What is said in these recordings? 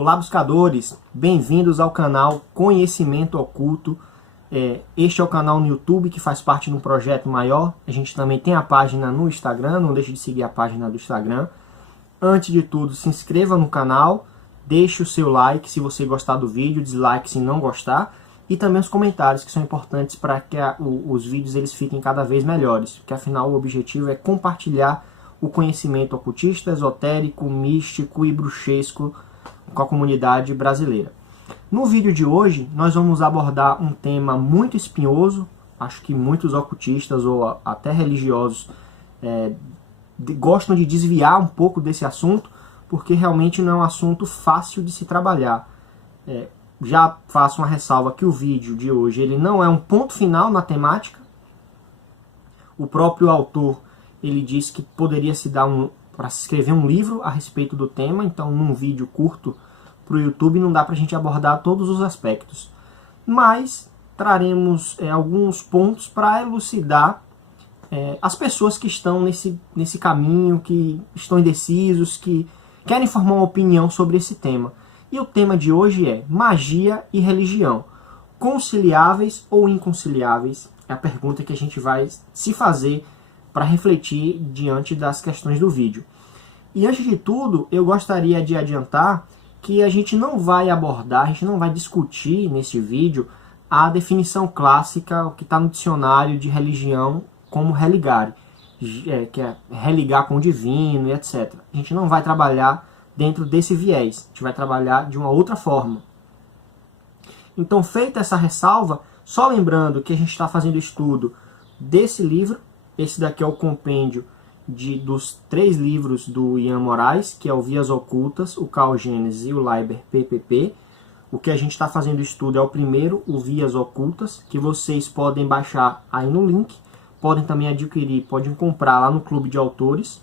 Olá, buscadores! Bem-vindos ao canal Conhecimento Oculto. Este é o canal no YouTube que faz parte de um projeto maior. A gente também tem a página no Instagram, não deixe de seguir a página do Instagram. Antes de tudo, se inscreva no canal, deixe o seu like se você gostar do vídeo, dislike se não gostar, e também os comentários, que são importantes para que os vídeos eles fiquem cada vez melhores, porque afinal o objetivo é compartilhar o conhecimento ocultista, esotérico, místico e bruxesco com a comunidade brasileira. No vídeo de hoje, nós vamos abordar um tema muito espinhoso. Acho que muitos ocultistas ou até religiosos gostam de desviar um pouco desse assunto, porque realmente não é um assunto fácil de se trabalhar. Já faço uma ressalva que o vídeo de hoje ele não é um ponto final na temática. O próprio autor ele disse que poderia se dar para se escrever um livro a respeito do tema, então num vídeo curto para o YouTube não dá para a gente abordar todos os aspectos. Mas traremos alguns pontos para elucidar as pessoas que estão nesse caminho, que estão indecisos, que querem formar uma opinião sobre esse tema. E o tema de hoje é magia e religião. Conciliáveis ou inconciliáveis? É a pergunta que a gente vai se fazer para refletir diante das questões do vídeo. E antes de tudo, eu gostaria de adiantar que a gente não vai abordar, a gente não vai discutir nesse vídeo a definição clássica, o que está no dicionário de religião como religare, que é religar com o divino e etc. A gente não vai trabalhar dentro desse viés, a gente vai trabalhar de uma outra forma. Então, feita essa ressalva, só lembrando que a gente está fazendo estudo desse livro. Esse daqui é o compêndio dos 3 livros do Ian Moraes, que é o Vias Ocultas, o Caos Gênesis e o Liber PPP. O que a gente está fazendo estudo é o primeiro, o Vias Ocultas, que vocês podem baixar aí no link. Podem também adquirir, podem comprar lá no Clube de Autores,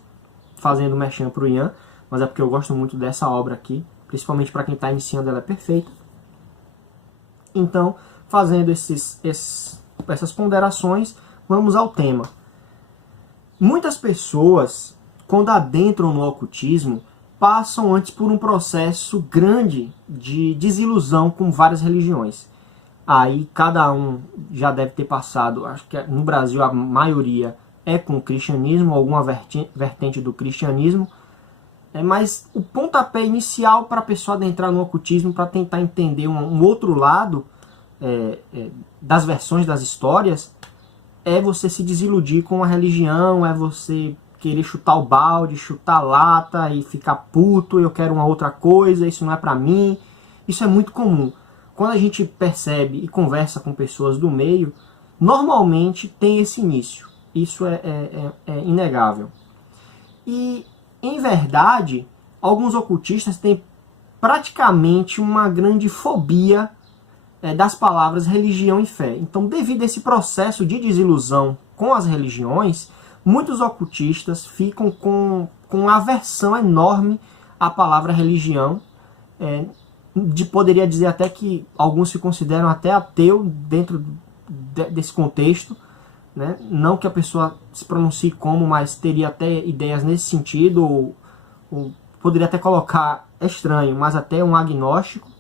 fazendo merchan para o Ian, mas é porque eu gosto muito dessa obra aqui, principalmente para quem está iniciando, ela é perfeita. Então, fazendo essas ponderações, vamos ao tema. Muitas pessoas, quando adentram no ocultismo, passam antes por um processo grande de desilusão com várias religiões. Aí cada um já deve ter passado, acho que no Brasil a maioria é com o cristianismo, alguma vertente do cristianismo, mas o pontapé inicial para a pessoa adentrar no ocultismo, para tentar entender um outro lado das versões das histórias, é você se desiludir com a religião, é você querer chutar o balde, chutar a lata e ficar puto, eu quero uma outra coisa, isso não é pra mim. Isso é muito comum. Quando a gente percebe e conversa com pessoas do meio, normalmente tem esse início. Isso é inegável. E, em verdade, alguns ocultistas têm praticamente uma grande fobia das palavras religião e fé. Então, devido a esse processo de desilusão com as religiões, muitos ocultistas ficam com aversão enorme à palavra religião. Poderia dizer até que alguns se consideram até ateu dentro desse contexto, né? Não que a pessoa se pronuncie como, mas teria até ideias nesse sentido, ou poderia até colocar, é estranho, mas até um agnóstico.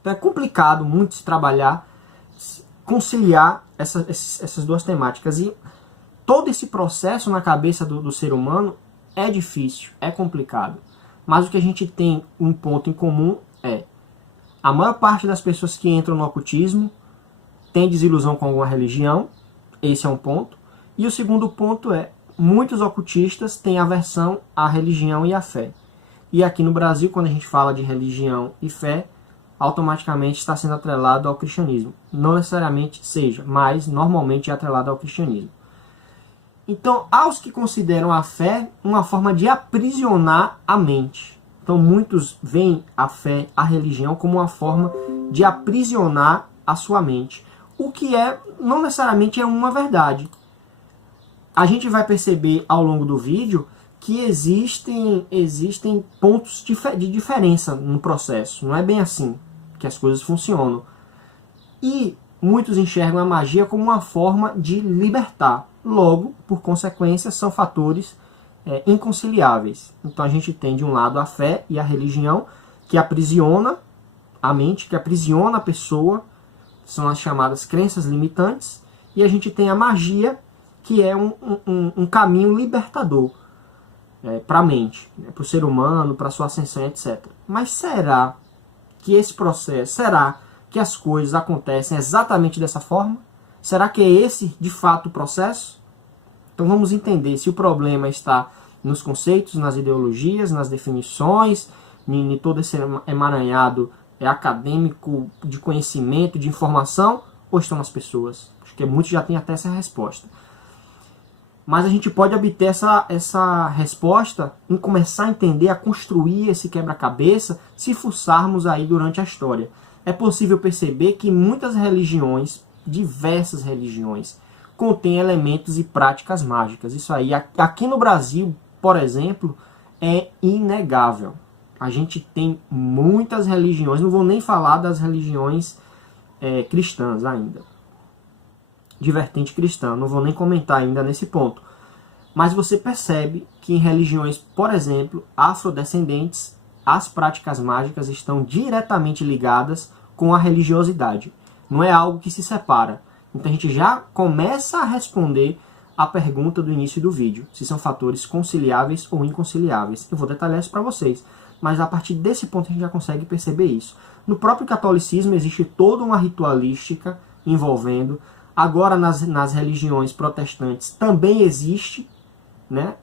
Então é complicado muito se trabalhar, conciliar essas duas temáticas. E todo esse processo na cabeça do ser humano é difícil, é complicado. Mas o que a gente tem um ponto em comum é a maior parte das pessoas que entram no ocultismo tem desilusão com alguma religião. Esse é um ponto. E o segundo ponto é muitos ocultistas têm aversão à religião e à fé. E aqui no Brasil, quando a gente fala de religião e fé, automaticamente está sendo atrelado ao cristianismo. Não necessariamente seja, mas normalmente é atrelado ao cristianismo. Então, há os que consideram a fé uma forma de aprisionar a mente. Então, muitos veem a fé, a religião, como uma forma de aprisionar a sua mente. O que não necessariamente é uma verdade. A gente vai perceber ao longo do vídeo que existem pontos de diferença no processo. Não é bem assim que as coisas funcionam. E muitos enxergam a magia como uma forma de libertar. Logo, por consequência, são fatores inconciliáveis. Então a gente tem de um lado a fé e a religião, que aprisiona a mente, que aprisiona a pessoa, são as chamadas crenças limitantes, e a gente tem a magia, que é um caminho libertador para a mente, para o ser humano, para a sua ascensão, etc. Mas será que esse processo, será que as coisas acontecem exatamente dessa forma? Será que é esse, de fato, o processo? Então vamos entender se o problema está nos conceitos, nas ideologias, nas definições, em todo esse emaranhado acadêmico de conhecimento, de informação, ou estão nas pessoas? Acho que muitos já têm até essa resposta. Mas a gente pode obter essa resposta em começar a entender, a construir esse quebra-cabeça, se fuçarmos aí durante a história. É possível perceber que muitas religiões, diversas religiões, contêm elementos e práticas mágicas. Isso aí, aqui no Brasil, por exemplo, é inegável. A gente tem muitas religiões, não vou nem falar das religiões cristãs ainda, de vertente cristã, não vou nem comentar ainda nesse ponto. Mas você percebe que em religiões, por exemplo, afrodescendentes, as práticas mágicas estão diretamente ligadas com a religiosidade. Não é algo que se separa. Então a gente já começa a responder a pergunta do início do vídeo, se são fatores conciliáveis ou inconciliáveis. Eu vou detalhar isso para vocês, mas a partir desse ponto a gente já consegue perceber isso. No próprio catolicismo existe toda uma ritualística envolvendo. Agora nas religiões protestantes também existe, né,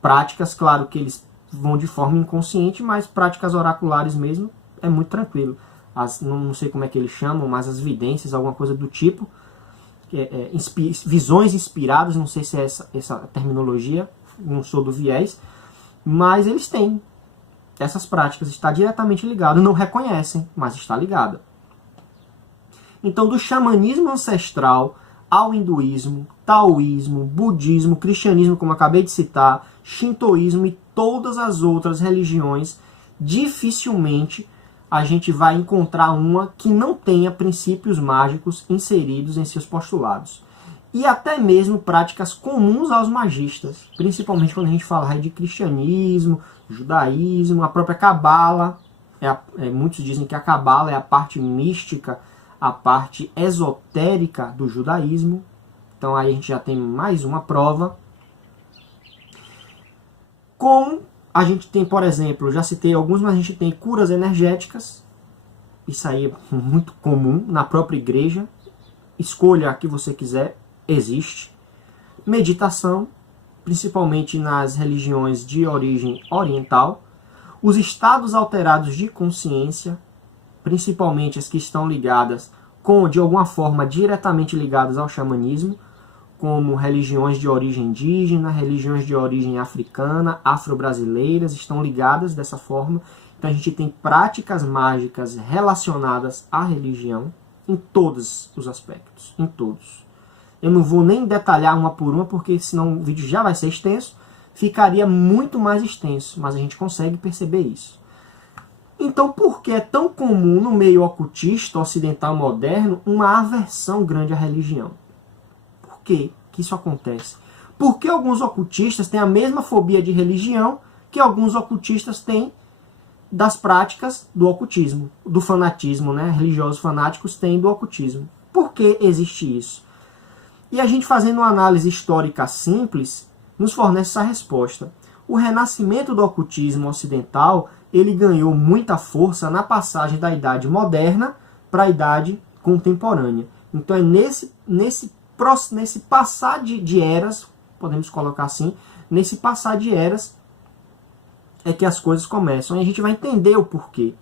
práticas, claro que eles vão de forma inconsciente, mas práticas oraculares mesmo é muito tranquilo. Não sei como é que eles chamam, mas as vidências, alguma coisa do tipo, visões inspiradas, não sei se é essa terminologia, não sou do viés, mas eles têm essas práticas, está diretamente ligado, não reconhecem, mas está ligado. Então, do xamanismo ancestral ao hinduísmo, taoísmo, budismo, cristianismo, como acabei de citar, shintoísmo e todas as outras religiões, dificilmente a gente vai encontrar uma que não tenha princípios mágicos inseridos em seus postulados. E até mesmo práticas comuns aos magistas, principalmente quando a gente fala de cristianismo, judaísmo, a própria cabala. Muitos dizem que a cabala é a parte mística, a parte esotérica do judaísmo. Então aí a gente já tem mais uma prova. Como a gente tem, por exemplo, já citei alguns, mas a gente tem curas energéticas. Isso aí é muito comum na própria igreja. Escolha a que você quiser, existe. Meditação, principalmente nas religiões de origem oriental. Os estados alterados de consciência, principalmente as que estão ligadas de alguma forma diretamente ligadas ao xamanismo, como religiões de origem indígena, religiões de origem africana, afro-brasileiras, estão ligadas dessa forma. Então a gente tem práticas mágicas relacionadas à religião em todos os aspectos, em todos. Eu não vou nem detalhar uma por uma, porque senão o vídeo já vai ser extenso, ficaria muito mais extenso, mas a gente consegue perceber isso. Então, por que é tão comum no meio ocultista ocidental moderno uma aversão grande à religião? Por que isso acontece? Porque alguns ocultistas têm a mesma fobia de religião que alguns ocultistas têm das práticas do ocultismo, do fanatismo, né? Religiosos fanáticos têm do ocultismo. Por que existe isso? E a gente, fazendo uma análise histórica simples, nos fornece essa resposta. O renascimento do ocultismo ocidental, ele ganhou muita força na passagem da Idade Moderna para a Idade Contemporânea. Então é nesse passar de eras, podemos colocar assim, nesse passar de eras é que as coisas começam. E a gente vai entender o porquê.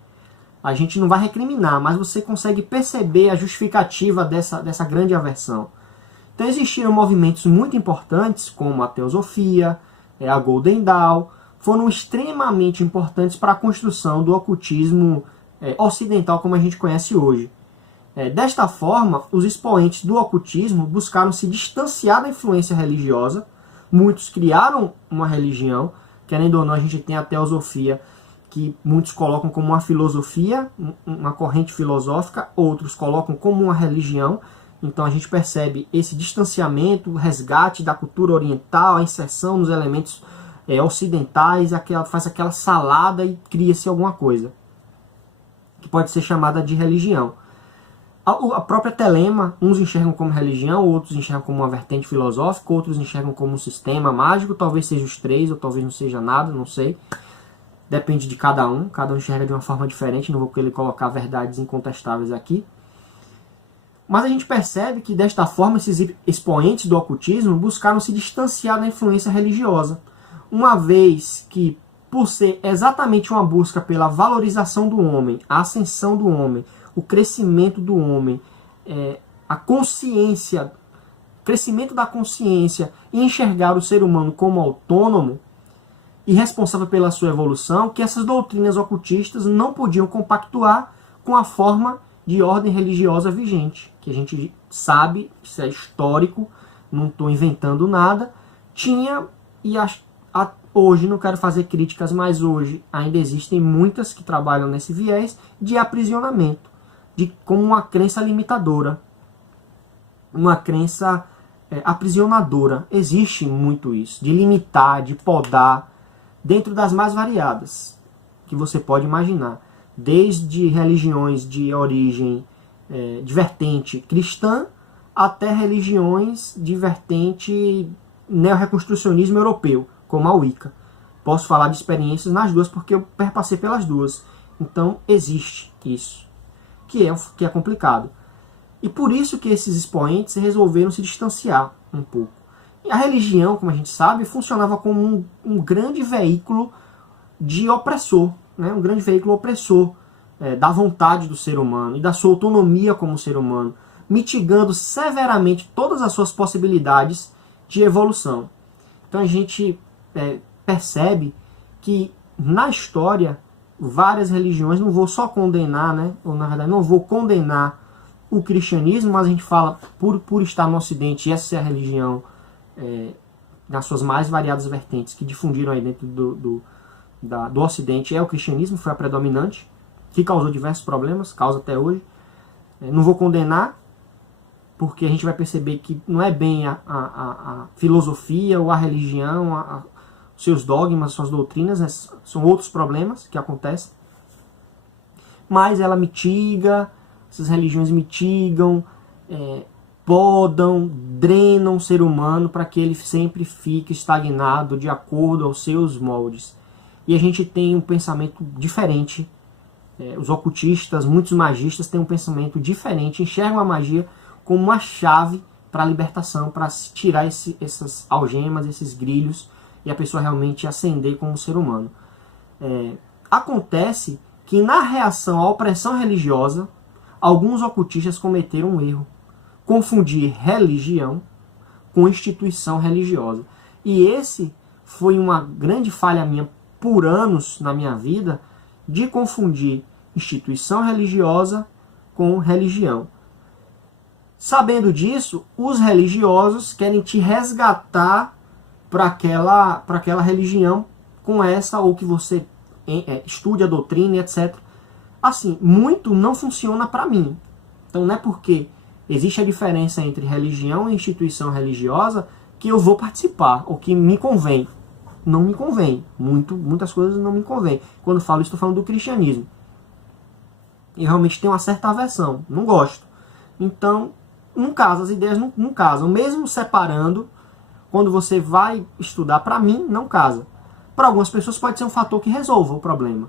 A gente não vai recriminar, mas você consegue perceber a justificativa dessa grande aversão. Então existiram movimentos muito importantes, como a Teosofia, a Golden Dawn, foram extremamente importantes para a construção do ocultismo ocidental como a gente conhece hoje. Desta forma, os expoentes do ocultismo buscaram se distanciar da influência religiosa. Muitos criaram uma religião, querendo ou não, a gente tem a Teosofia, que muitos colocam como uma filosofia, uma corrente filosófica, outros colocam como uma religião. Então a gente percebe esse distanciamento, o resgate da cultura oriental, a inserção nos elementos ocidentais, faz aquela salada e cria-se alguma coisa. que pode ser chamada de religião. A própria telema, uns enxergam como religião, outros enxergam como uma vertente filosófica, outros enxergam como um sistema mágico, talvez seja os três, ou talvez não seja nada, não sei. Depende de cada um enxerga de uma forma diferente, não vou querer colocar verdades incontestáveis aqui. Mas a gente percebe que, desta forma, esses expoentes do ocultismo buscaram se distanciar da influência religiosa, uma vez que, por ser exatamente uma busca pela valorização do homem, a ascensão do homem, o crescimento do homem, a consciência, crescimento da consciência e enxergar o ser humano como autônomo e responsável pela sua evolução, que essas doutrinas ocultistas não podiam compactuar com a forma de ordem religiosa vigente, que a gente sabe, isso é histórico, não estou inventando nada, tinha, e hoje, não quero fazer críticas, mas hoje ainda existem muitas que trabalham nesse viés de aprisionamento, como uma crença limitadora, uma crença aprisionadora. Existe muito isso, de limitar, de podar, dentro das mais variadas que você pode imaginar. Desde religiões de origem, de vertente cristã, até religiões de vertente neo-reconstrucionismo europeu, como a Wicca. Posso falar de experiências nas duas, porque eu perpassei pelas duas. Então, existe isso, que é complicado. E por isso que esses expoentes resolveram se distanciar um pouco. E a religião, como a gente sabe, funcionava como um grande veículo de opressor, né? Um grande veículo opressor da vontade do ser humano e da sua autonomia como ser humano, mitigando severamente todas as suas possibilidades de evolução. Então a gente percebe que na história várias religiões, não vou só condenar, né? Ou na verdade não vou condenar o cristianismo, mas a gente fala por estar no Ocidente, e essa é a religião nas suas mais variadas vertentes que difundiram aí dentro do Ocidente, o cristianismo foi a predominante, que causou diversos problemas, causa até hoje. Não vou condenar, porque a gente vai perceber que não é bem a filosofia ou a religião, seus dogmas, suas doutrinas, né? São outros problemas que acontecem. Mas ela mitiga, essas religiões mitigam, podam, drenam o ser humano para que ele sempre fique estagnado de acordo aos seus moldes. E a gente tem um pensamento diferente. Os ocultistas, muitos magistas têm um pensamento diferente, enxergam a magia como uma chave para a libertação, para tirar essas algemas, esses grilhos, e a pessoa realmente ascender como ser humano. Acontece que na reação à opressão religiosa, alguns ocultistas cometeram um erro: confundir religião com instituição religiosa. E esse foi uma grande falha minha por anos na minha vida, de confundir instituição religiosa com religião. Sabendo disso, os religiosos querem te resgatar para aquela religião com essa, ou que você estude a doutrina, etc. Assim, muito não funciona para mim. Então não é porque existe a diferença entre religião e instituição religiosa que eu vou participar, ou que me convém. Não me convém. Muitas coisas não me convém. Quando falo isso, estou falando do cristianismo. E realmente tenho uma certa aversão. Não gosto. Então, não casa, as ideias não casam. Mesmo separando, quando você vai estudar, para mim, não casa. Para algumas pessoas pode ser um fator que resolva o problema.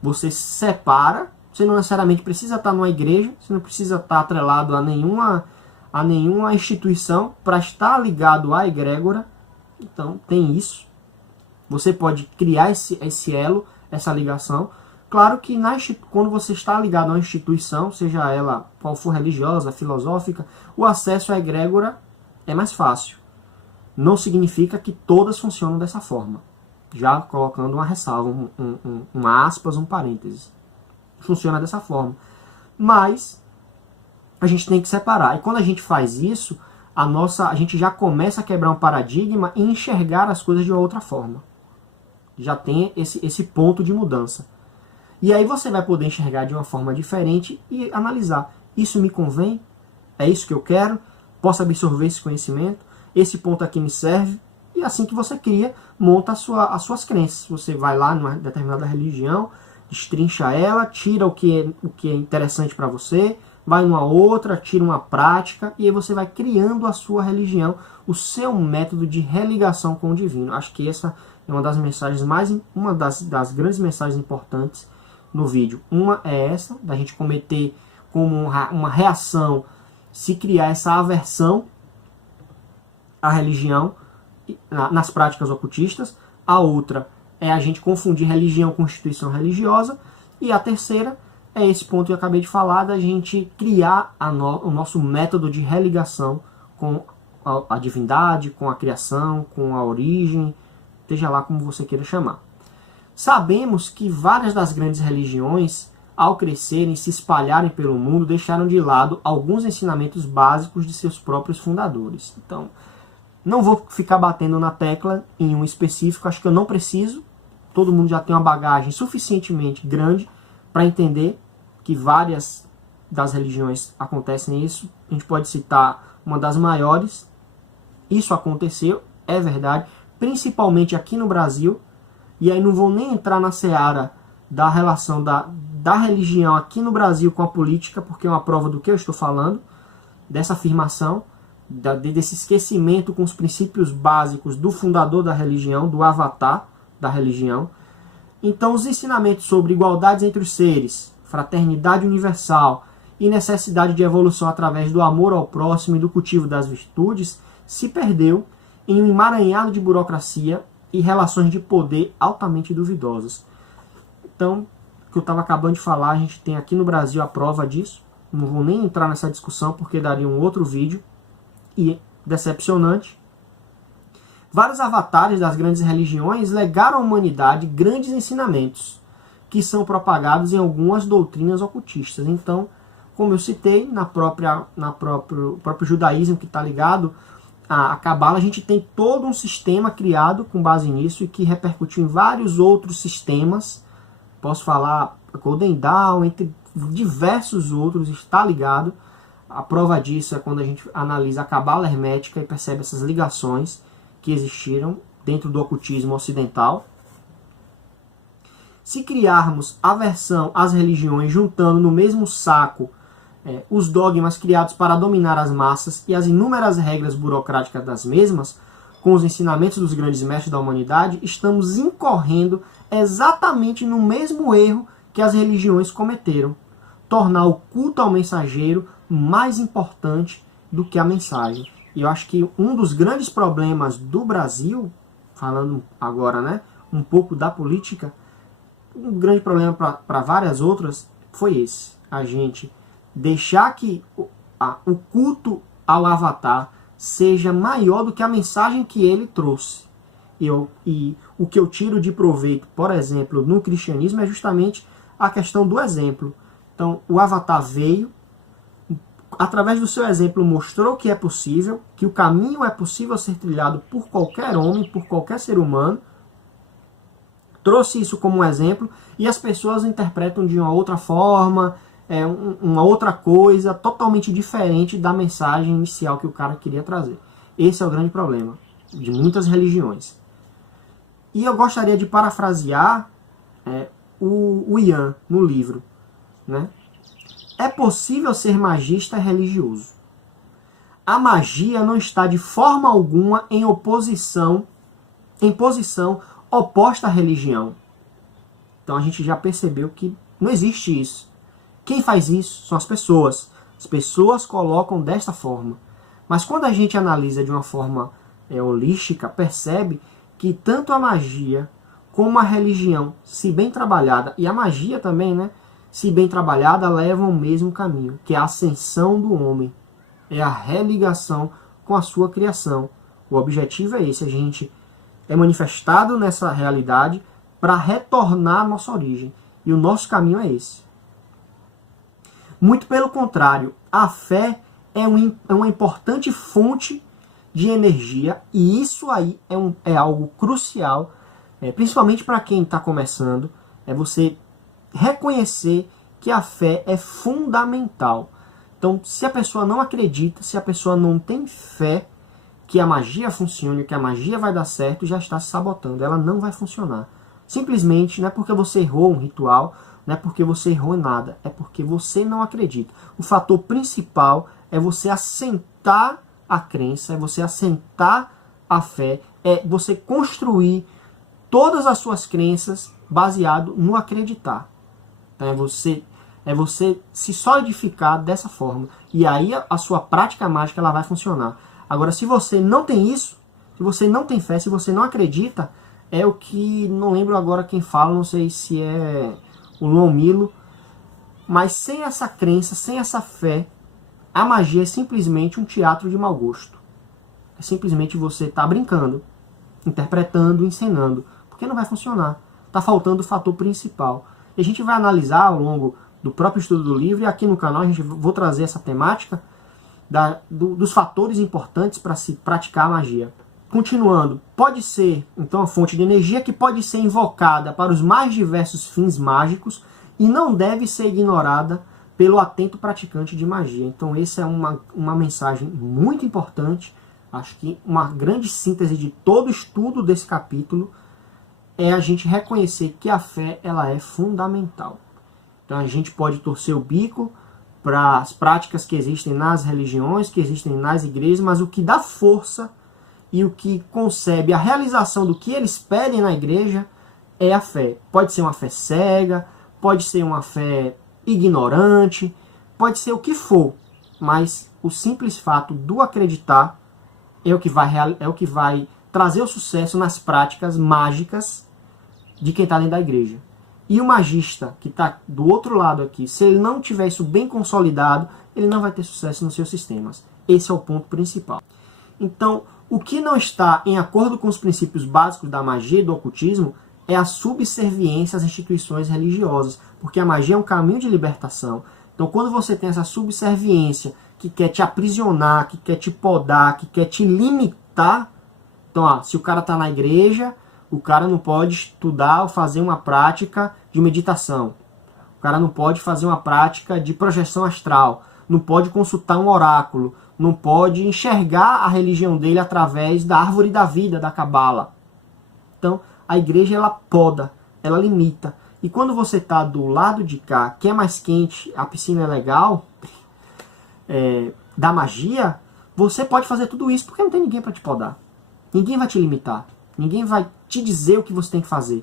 Você separa, você não necessariamente precisa estar numa igreja, você não precisa estar atrelado a nenhuma instituição para estar ligado à egrégora. Então, tem isso. Você pode criar esse elo, essa ligação. Claro que quando você está ligado a uma instituição, seja ela qual for religiosa, filosófica, o acesso à egrégora é mais fácil. Não significa que todas funcionam dessa forma. Já colocando uma ressalva, um aspas, um parênteses. Funciona dessa forma. Mas a gente tem que separar. E quando a gente faz isso, a gente já começa a quebrar um paradigma e enxergar as coisas de uma outra forma. Já tem esse ponto de mudança. E aí você vai poder enxergar de uma forma diferente e analisar. Isso me convém? É isso que eu quero? Posso absorver esse conhecimento? Esse ponto aqui me serve? E assim que você cria, monta as suas crenças. Você vai lá numa determinada religião, destrincha ela, tira o que é interessante para você, vai numa outra, tira uma prática, e aí você vai criando a sua religião, o seu método de religação com o divino. Acho que essa é uma das mensagens uma das grandes mensagens importantes no vídeo. Uma é essa, da gente cometer como uma reação, se criar essa aversão à religião nas práticas ocultistas. A outra é a gente confundir religião com instituição religiosa. E a terceira é esse ponto que eu acabei de falar, da gente criar o nosso método de religação com a divindade, com a criação, com a origem, seja lá como você queira chamar. Sabemos que várias das grandes religiões, ao crescerem e se espalharem pelo mundo, deixaram de lado alguns ensinamentos básicos de seus próprios fundadores. Então, não vou ficar batendo na tecla em um específico, acho que eu não preciso. Todo mundo já tem uma bagagem suficientemente grande para entender que várias das religiões acontecem isso. A gente pode citar uma das maiores. Isso aconteceu, é verdade, principalmente aqui no Brasil. E aí não vou nem entrar na seara da relação da religião aqui no Brasil com a política, porque é uma prova do que eu estou falando, dessa afirmação, desse esquecimento com os princípios básicos do fundador da religião, do avatar da religião. Então, os ensinamentos sobre igualdades entre os seres, fraternidade universal e necessidade de evolução através do amor ao próximo e do cultivo das virtudes se perdeu em um emaranhado de burocracia e relações de poder altamente duvidosas. Então, o que eu estava acabando de falar, a gente tem aqui no Brasil a prova disso. Não vou nem entrar nessa discussão porque daria um outro vídeo. E decepcionante. Vários avatares das grandes religiões legaram à humanidade grandes ensinamentos que são propagados em algumas doutrinas ocultistas. Então, como eu citei, no próprio judaísmo que está ligado à Cabala, a gente tem todo um sistema criado com base nisso e que repercutiu em vários outros sistemas. Posso falar Golden Dawn, entre diversos outros, está ligado. A prova disso é quando a gente analisa a Cabala hermética e percebe essas ligações que existiram dentro do ocultismo ocidental. Se criarmos aversão às religiões juntando no mesmo saco os dogmas criados para dominar as massas e as inúmeras regras burocráticas das mesmas, com os ensinamentos dos grandes mestres da humanidade, estamos incorrendo exatamente no mesmo erro que as religiões cometeram: tornar o culto ao mensageiro mais importante do que a mensagem. E eu acho que um dos grandes problemas do Brasil, falando agora, um pouco da política, um grande problema para várias outras foi esse: a gente deixar que o culto ao avatar seja maior do que a mensagem que ele trouxe. E o que eu tiro de proveito, por exemplo, no cristianismo é justamente a questão do exemplo. Então, o avatar veio, através do seu exemplo mostrou que é possível, que o caminho é possível ser trilhado por qualquer homem, por qualquer ser humano, trouxe isso como um exemplo, e as pessoas interpretam de uma outra forma, uma outra coisa, totalmente diferente da mensagem inicial que o cara queria trazer. Esse é o grande problema de muitas religiões. E eu gostaria de parafrasear o Ian no livro, É possível ser magista religioso. A magia não está de forma alguma em posição oposta à religião. Então a gente já percebeu que não existe isso. Quem faz isso são as pessoas. As pessoas colocam desta forma. Mas quando a gente analisa de uma forma holística, percebe que tanto a magia como a religião, se bem trabalhada, e a magia também, se bem trabalhada, levam o mesmo caminho, que é a ascensão do homem. É a religação com a sua criação. O objetivo é esse: a gente é manifestado nessa realidade para retornar à nossa origem. E o nosso caminho é esse. Muito pelo contrário, a fé é uma importante fonte de energia, e isso aí é algo crucial, principalmente para quem está começando, é você reconhecer que a fé é fundamental. Então, se a pessoa não acredita, se a pessoa não tem fé que a magia funcione, que a magia vai dar certo, já está se sabotando. Ela não vai funcionar. Simplesmente não é porque você errou um ritual, não é porque você errou em nada, é porque você não acredita. O fator principal é você assentar a crença, é você assentar a fé, é você construir todas as suas crenças baseado no acreditar. Então é você se solidificar dessa forma. E aí a sua prática mágica ela vai funcionar. Agora, se você não tem isso, se você não tem fé, se você não acredita, é o que, não lembro agora quem fala, não sei se é o Luan Milo, mas sem essa crença, sem essa fé, a magia é simplesmente um teatro de mau gosto. É simplesmente você estar brincando, interpretando, encenando, porque não vai funcionar. Está faltando o fator principal. E a gente vai analisar ao longo do próprio estudo do livro, e aqui no canal vou trazer essa temática dos fatores importantes para se praticar a magia. Continuando, pode ser então uma fonte de energia que pode ser invocada para os mais diversos fins mágicos e não deve ser ignorada pelo atento praticante de magia. Então essa é uma mensagem muito importante. Acho que uma grande síntese de todo o estudo desse capítulo é a gente reconhecer que a fé ela é fundamental. Então a gente pode torcer o bico para as práticas que existem nas religiões, que existem nas igrejas, mas o que dá força e o que concebe a realização do que eles pedem na igreja é a fé. Pode ser uma fé cega, pode ser uma fé ignorante, pode ser o que for, mas o simples fato do acreditar é o que vai trazer o sucesso nas práticas mágicas de quem está dentro da igreja. E o magista que está do outro lado aqui, se ele não tiver isso bem consolidado, ele não vai ter sucesso nos seus sistemas. Esse é o ponto principal. Então, o que não está em acordo com os princípios básicos da magia e do ocultismo é a subserviência às instituições religiosas, porque a magia é um caminho de libertação. Então, quando você tem essa subserviência que quer te aprisionar, que quer te podar, que quer te limitar, então, se o cara está na igreja, o cara não pode estudar ou fazer uma prática de meditação. O cara não pode fazer uma prática de projeção astral. Não pode consultar um oráculo. Não pode enxergar a religião dele através da árvore da vida, da cabala. Então, a igreja, ela poda, ela limita. E quando você está do lado de cá, que é mais quente, a piscina é legal, da magia, você pode fazer tudo isso porque não tem ninguém para te podar. Ninguém vai te limitar. Ninguém vai te dizer o que você tem que fazer.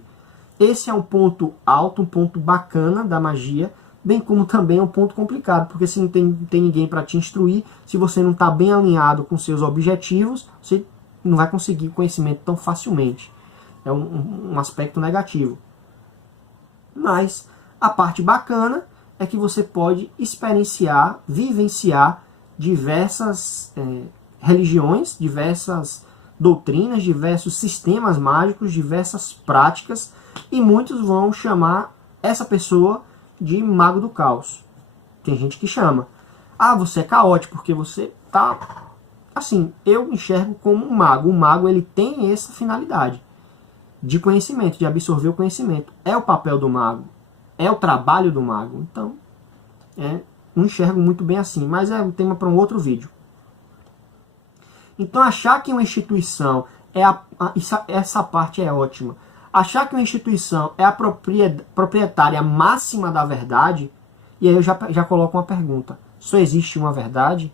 Esse é um ponto alto, um ponto bacana da magia, bem como também é um ponto complicado, porque se não tem ninguém para te instruir, se você não está bem alinhado com seus objetivos, você não vai conseguir conhecimento tão facilmente. É um aspecto negativo. Mas a parte bacana é que você pode experienciar, vivenciar diversas religiões, diversas doutrinas, diversos sistemas mágicos, diversas práticas, e muitos vão chamar essa pessoa de mago do caos. Tem gente que chama. Ah, você é caótico porque você tá... Assim, eu enxergo como um mago. O mago, ele tem essa finalidade de conhecimento, de absorver o conhecimento. É o papel do mago. É o trabalho do mago. Então, não enxergo muito bem assim, mas é um tema para um outro vídeo. Então, achar que uma instituição essa parte é ótima. Achar que uma instituição é a proprietária máxima da verdade, e aí eu já coloco uma pergunta. Só existe uma verdade?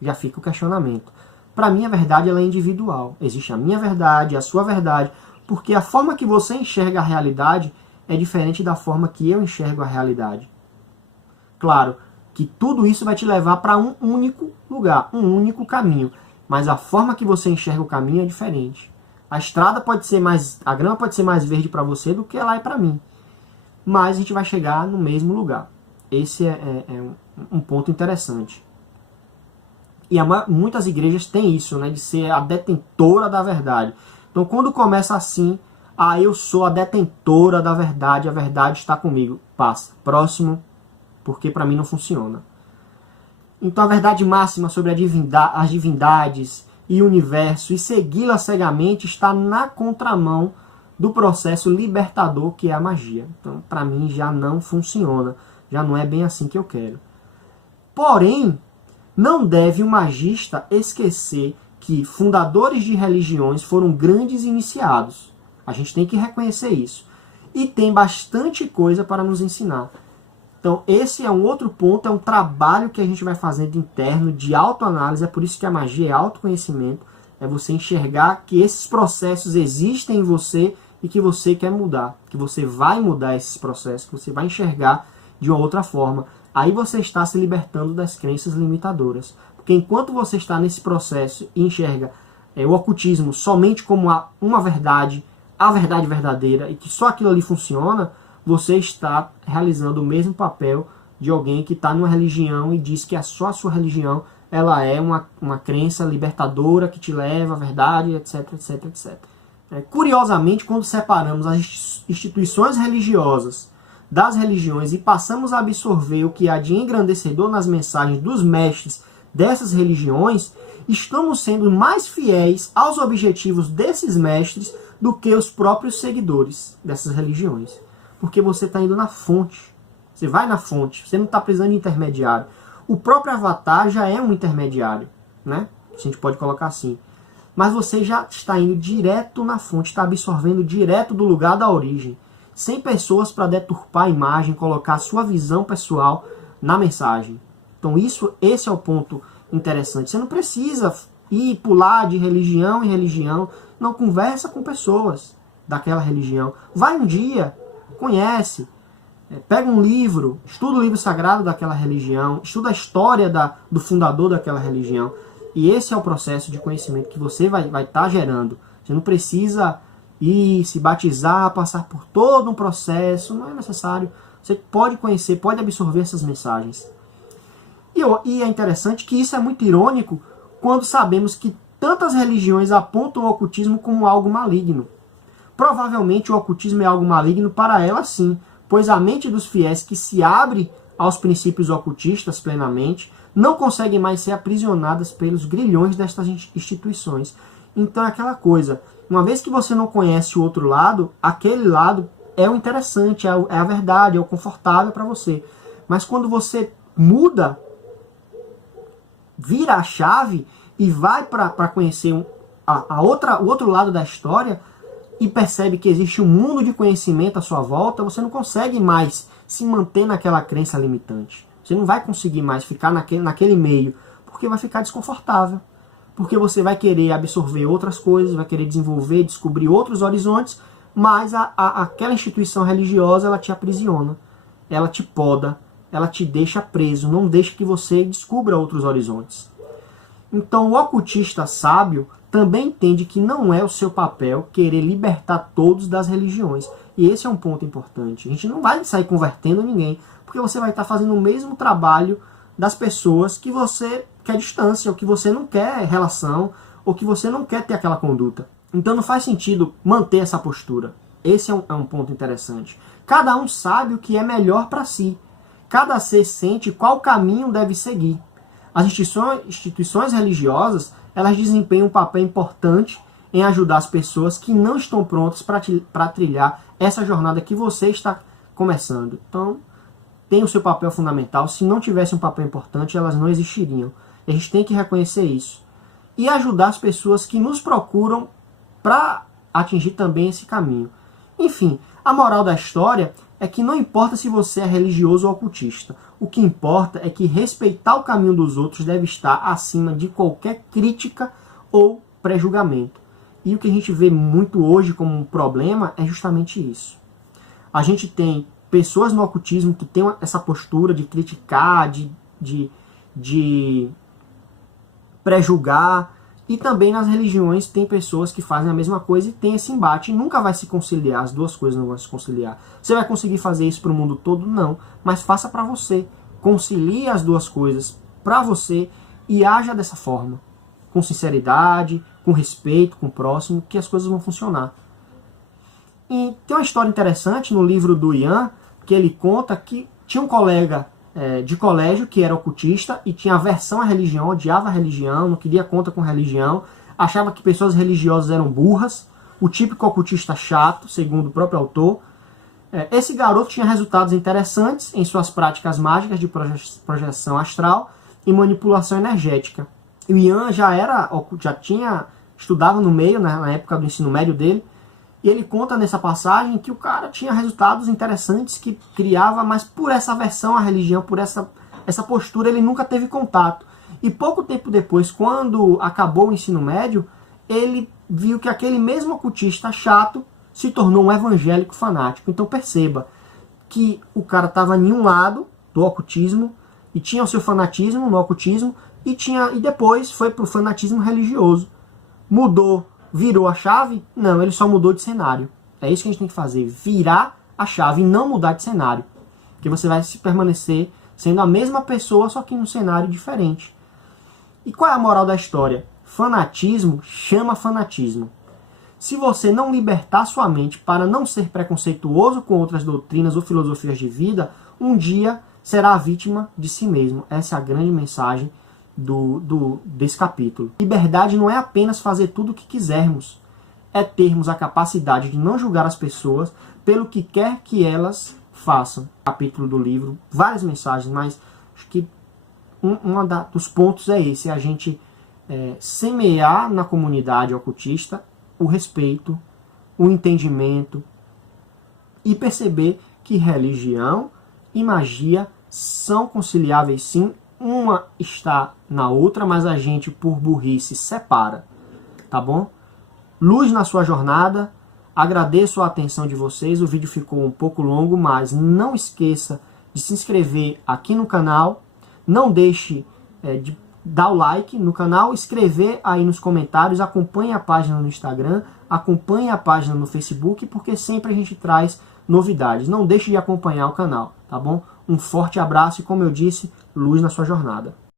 Já fica o questionamento. Para mim, a verdade ela é individual. Existe a minha verdade, a sua verdade, porque a forma que você enxerga a realidade é diferente da forma que eu enxergo a realidade. Claro que tudo isso vai te levar para um único lugar, um único caminho. Mas a forma que você enxerga o caminho é diferente. A estrada pode ser a grama pode ser mais verde para você do que ela é para mim. Mas a gente vai chegar no mesmo lugar. Esse é um ponto interessante. E muitas igrejas têm isso, né, de ser a detentora da verdade. Então quando começa assim, eu sou a detentora da verdade, a verdade está comigo. Passa. Próximo. Porque para mim não funciona. Então a verdade máxima sobre as divindades e o universo e segui-la cegamente está na contramão do processo libertador que é a magia. Então para mim já não funciona, já não é bem assim que eu quero. Porém, não deve o magista esquecer que fundadores de religiões foram grandes iniciados. A gente tem que reconhecer isso. E tem bastante coisa para nos ensinar. Então esse é um outro ponto, é um trabalho que a gente vai fazendo interno de autoanálise. É por isso que a magia é autoconhecimento. É você enxergar que esses processos existem em você e que você quer mudar. Que você vai mudar esses processos, que você vai enxergar de uma outra forma. Aí você está se libertando das crenças limitadoras. Porque enquanto você está nesse processo e enxerga o ocultismo somente como uma verdade, a verdade verdadeira, e que só aquilo ali funciona, você está realizando o mesmo papel de alguém que está numa religião e diz que só a sua religião ela é uma crença libertadora que te leva à verdade, etc, etc, etc. Curiosamente, quando separamos as instituições religiosas das religiões e passamos a absorver o que há de engrandecedor nas mensagens dos mestres dessas religiões, estamos sendo mais fiéis aos objetivos desses mestres do que os próprios seguidores dessas religiões. Porque você está indo na fonte. Você vai na fonte, você não está precisando de intermediário. O próprio avatar já é um intermediário, né? A gente pode colocar assim. Mas você já está indo direto na fonte, está absorvendo direto do lugar da origem. Sem pessoas para deturpar a imagem, colocar a sua visão pessoal na mensagem. Então esse é o ponto interessante. Você não precisa ir pular de religião em religião. Não, conversa com pessoas daquela religião. Vai um dia, conhece, pega um livro, estuda o livro sagrado daquela religião, estuda a história do fundador daquela religião. E esse é o processo de conhecimento que você vai estar gerando. Você não precisa ir se batizar, passar por todo um processo, não é necessário. Você pode conhecer, pode absorver essas mensagens. E é interessante que isso é muito irônico quando sabemos que tantas religiões apontam o ocultismo como algo maligno. Provavelmente o ocultismo é algo maligno para ela sim, pois a mente dos fiéis que se abre aos princípios ocultistas plenamente não conseguem mais ser aprisionadas pelos grilhões destas instituições. Então é aquela coisa, uma vez que você não conhece o outro lado, aquele lado é o interessante, é a verdade, é o confortável para você. Mas quando você muda, vira a chave e vai para conhecer o outro lado da história e percebe que existe um mundo de conhecimento à sua volta, você não consegue mais se manter naquela crença limitante. Você não vai conseguir mais ficar naquele meio, porque vai ficar desconfortável. Porque você vai querer absorver outras coisas, vai querer desenvolver, descobrir outros horizontes, mas aquela instituição religiosa, ela te aprisiona, ela te poda, ela te deixa preso, não deixa que você descubra outros horizontes. Então o ocultista sábio também entende que não é o seu papel querer libertar todos das religiões. E esse é um ponto importante. A gente não vai sair convertendo ninguém, porque você vai estar fazendo o mesmo trabalho das pessoas que você quer distância, ou que você não quer relação, ou que você não quer ter aquela conduta. Então não faz sentido manter essa postura. Esse é um ponto interessante. Cada um sabe o que é melhor para si. Cada ser sente qual caminho deve seguir. As instituições religiosas, elas desempenham um papel importante em ajudar as pessoas que não estão prontas para trilhar essa jornada que você está começando. Então, tem o seu papel fundamental. Se não tivesse um papel importante, elas não existiriam. A gente tem que reconhecer isso. E ajudar as pessoas que nos procuram para atingir também esse caminho. Enfim, a moral da história é que não importa se você é religioso ou ocultista. O que importa é que respeitar o caminho dos outros deve estar acima de qualquer crítica ou pré-julgamento. E o que a gente vê muito hoje como um problema é justamente isso. A gente tem pessoas no ocultismo que têm essa postura de criticar, de pré-julgar, e também nas religiões tem pessoas que fazem a mesma coisa e tem esse embate. E nunca vai se conciliar, as duas coisas não vão se conciliar. Você vai conseguir fazer isso para o mundo todo? Não. Mas faça para você. Concilie as duas coisas para você e haja dessa forma. Com sinceridade, com respeito, com o próximo, que as coisas vão funcionar. E tem uma história interessante no livro do Ian, que ele conta que tinha um colega de colégio que era ocultista e tinha aversão à religião, odiava a religião, não queria conta com religião, achava que pessoas religiosas eram burras, o típico ocultista chato, segundo o próprio autor. Esse garoto tinha resultados interessantes em suas práticas mágicas de projeção astral e manipulação energética. O Ian estudava no meio, na época do ensino médio dele, E ele conta nessa passagem que o cara tinha resultados interessantes que criava, mas por essa aversão à religião, por essa postura, ele nunca teve contato. E pouco tempo depois, quando acabou o ensino médio, ele viu que aquele mesmo ocultista chato se tornou um evangélico fanático. Então perceba que o cara estava em um lado do ocultismo e tinha o seu fanatismo no ocultismo e depois foi para o fanatismo religioso. Mudou, virou a chave? Não, ele só mudou de cenário. É isso que a gente tem que fazer, virar a chave e não mudar de cenário. Porque você vai se permanecer sendo a mesma pessoa, só que em um cenário diferente. E qual é a moral da história? Fanatismo chama fanatismo. Se você não libertar sua mente para não ser preconceituoso com outras doutrinas ou filosofias de vida, um dia será a vítima de si mesmo. Essa é a grande mensagem desse capítulo. Liberdade não é apenas fazer tudo o que quisermos, é termos a capacidade de não julgar as pessoas pelo que quer que elas façam. Capítulo do livro, várias mensagens, mas acho que dos pontos é esse, a gente semear na comunidade ocultista o respeito, o entendimento e perceber que religião e magia são conciliáveis sim, uma está na outra, mas a gente por burrice separa, tá bom? Luz na sua jornada, agradeço a atenção de vocês, o vídeo ficou um pouco longo, mas não esqueça de se inscrever aqui no canal, não deixe de dar o like no canal, escrever aí nos comentários, acompanhe a página no Instagram, acompanhe a página no Facebook, porque sempre a gente traz novidades. Não deixe de acompanhar o canal, tá bom? Um forte abraço e, como eu disse, luz na sua jornada.